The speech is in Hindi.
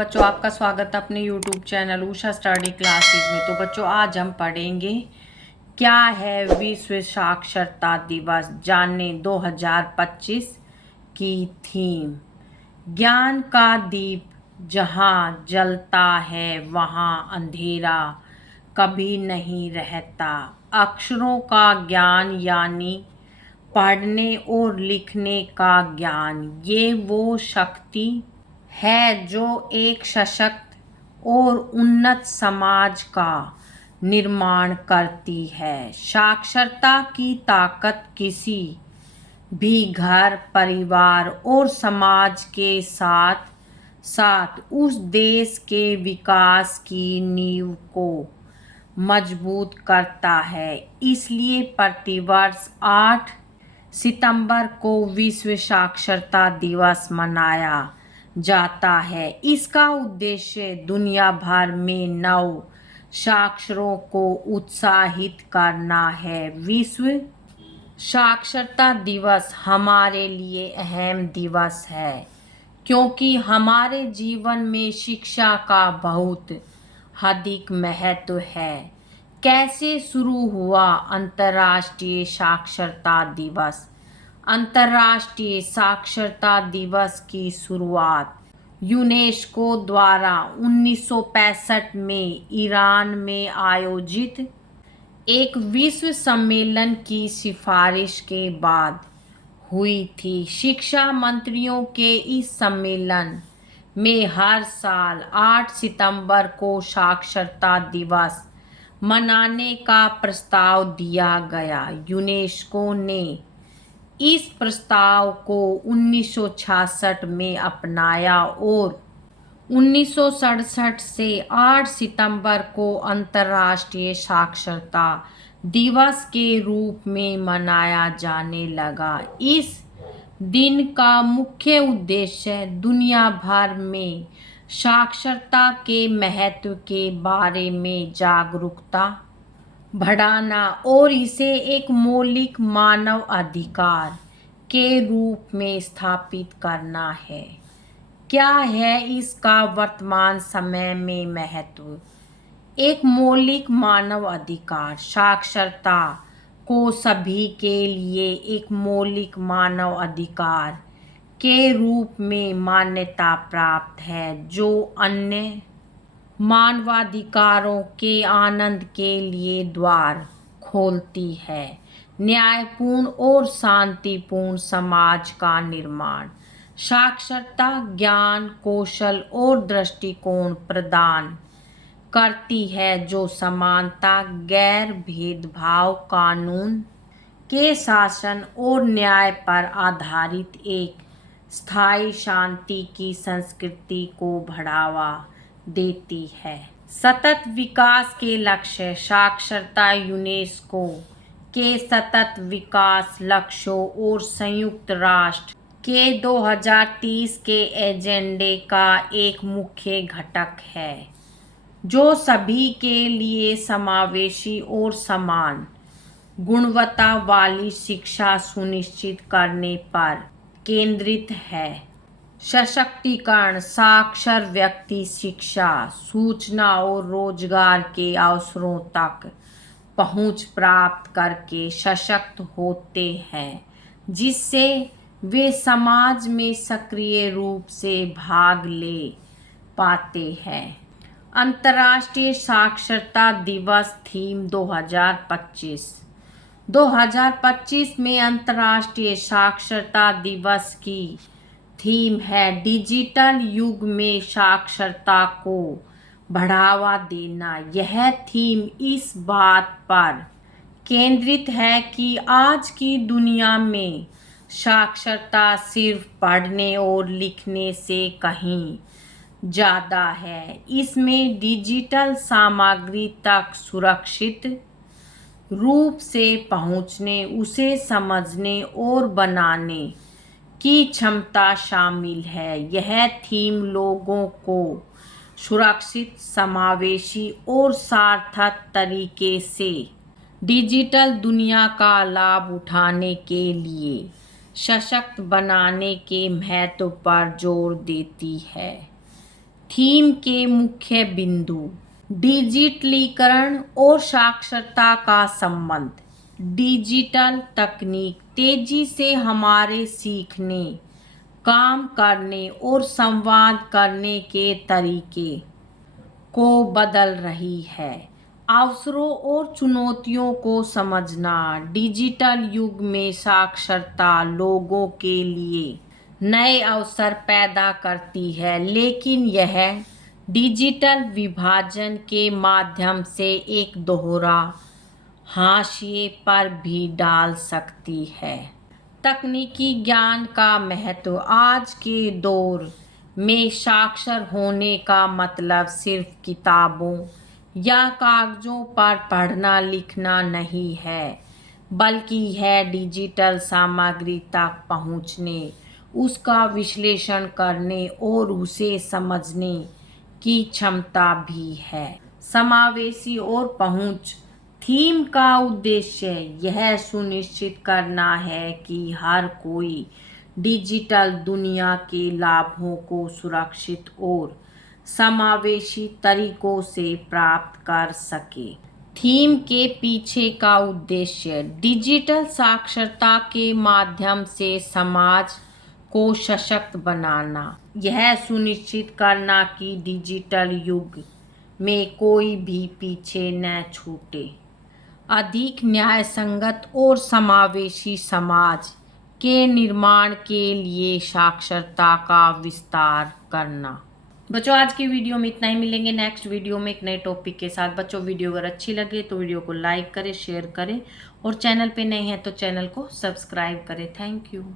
बच्चों, आपका स्वागत है अपने YouTube channel Usha study classes में। तो बच्चों, आज हम पढ़ेंगे क्या है विश्व साक्षरता दिवस। जाने 2025 की थीम। ज्ञान का दीप जहाँ जलता है वहाँ अंधेरा कभी नहीं रहता। अक्षरों का ज्ञान यानी पढ़ने और लिखने का ज्ञान, ये वो शक्ति है जो एक सशक्त और उन्नत समाज का निर्माण करती है। साक्षरता की ताकत किसी भी घर, परिवार और समाज के साथ साथ उस देश के विकास की नींव को मजबूत करता है। इसलिए प्रतिवर्ष 8 सितंबर को विश्व साक्षरता दिवस मनाया जाता है। इसका उद्देश्य दुनिया भर में नव साक्षरों को उत्साहित करना है। विश्व साक्षरता दिवस हमारे लिए अहम दिवस है क्योंकि हमारे जीवन में शिक्षा का बहुत अधिक महत्व है। कैसे शुरू हुआ अंतर्राष्ट्रीय साक्षरता दिवस? अंतर्राष्ट्रीय साक्षरता दिवस की शुरुआत यूनेस्को द्वारा 1965 में ईरान में आयोजित एक विश्व सम्मेलन की सिफारिश के बाद हुई थी। शिक्षा मंत्रियों के इस सम्मेलन में हर साल 8 सितंबर को साक्षरता दिवस मनाने का प्रस्ताव दिया गया। यूनेस्को ने इस प्रस्ताव को 1966 में अपनाया और 1967 से 8 सितंबर को अंतर्राष्ट्रीय साक्षरता दिवस के रूप में मनाया जाने लगा। इस दिन का मुख्य उद्देश्य दुनिया भर में साक्षरता के महत्व के बारे में जागरूकता बढ़ाना और इसे एक मौलिक मानव अधिकार के रूप में स्थापित करना है। क्या है इसका वर्तमान समय में महत्व? एक मौलिक मानव अधिकार साक्षरता को सभी के लिए एक मौलिक मानव अधिकार के रूप में मान्यता प्राप्त है, जो अन्य मानवाधिकारों के आनंद के लिए द्वार खोलती है। न्यायपूर्ण और शांतिपूर्ण समाज का निर्माण। साक्षरता ज्ञान, कौशल और दृष्टिकोण प्रदान करती है जो समानता, गैर भेदभाव, कानून के शासन और न्याय पर आधारित एक स्थायी शांति की संस्कृति को बढ़ावा देती है। सतत विकास के लक्ष्य। साक्षरता यूनेस्को के सतत विकास लक्ष्यों और संयुक्त राष्ट्र के 2030 के एजेंडे का एक मुख्य घटक है जो सभी के लिए समावेशी और समान गुणवत्ता वाली शिक्षा सुनिश्चित करने पर केंद्रित है। सशक्तिकरण। साक्षर व्यक्ति शिक्षा, सूचना और रोजगार के अवसरों तक पहुंच प्राप्त करके सशक्त होते हैं, जिससे वे समाज में सक्रिय रूप से भाग ले पाते हैं। अंतर्राष्ट्रीय साक्षरता दिवस थीम 2025 में अंतर्राष्ट्रीय साक्षरता दिवस की थीम है डिजिटल युग में साक्षरता को बढ़ावा देना। यह थीम इस बात पर केंद्रित है कि आज की दुनिया में साक्षरता सिर्फ पढ़ने और लिखने से कहीं ज़्यादा है। इसमें डिजिटल सामग्री तक सुरक्षित रूप से पहुंचने, उसे समझने और बनाने की क्षमता शामिल है। यह थीम लोगों को सुरक्षित, समावेशी और सार्थक तरीके से डिजिटल दुनिया का लाभ उठाने के लिए सशक्त बनाने के महत्व पर जोर देती है। थीम के मुख्य बिंदु। डिजिटलीकरण और साक्षरता का संबंध। डिजिटल तकनीक तेजी से हमारे सीखने, काम करने और संवाद करने के तरीके को बदल रही है। अवसरों और चुनौतियों को समझना। डिजिटल युग में साक्षरता लोगों के लिए नए अवसर पैदा करती है, लेकिन यह डिजिटल विभाजन के माध्यम से एक दोहरा हाशिए पर भी डाल सकती है। तकनीकी ज्ञान का महत्व। आज के दौर में साक्षर होने का मतलब सिर्फ किताबों या कागजों पर पढ़ना लिखना नहीं है, बल्कि है डिजिटल सामग्री तक पहुंचने, उसका विश्लेषण करने और उसे समझने की क्षमता भी है। समावेशी और पहुंच। थीम का उद्देश्य यह सुनिश्चित करना है कि हर कोई डिजिटल दुनिया के लाभों को सुरक्षित और समावेशी तरीकों से प्राप्त कर सके। थीम के पीछे का उद्देश्य डिजिटल साक्षरता के माध्यम से समाज को सशक्त बनाना। यह सुनिश्चित करना कि डिजिटल युग में कोई भी पीछे न छूटे। अधिक न्याय संगत और समावेशी समाज के निर्माण के लिए साक्षरता का विस्तार करना। बच्चों आज की वीडियो में इतना ही। मिलेंगे नेक्स्ट वीडियो में एक नए टॉपिक के साथ। बच्चों वीडियो अगर अच्छी लगे तो वीडियो को लाइक करें, शेयर करें और चैनल पे नए हैं तो चैनल को सब्सक्राइब करें। Thank you.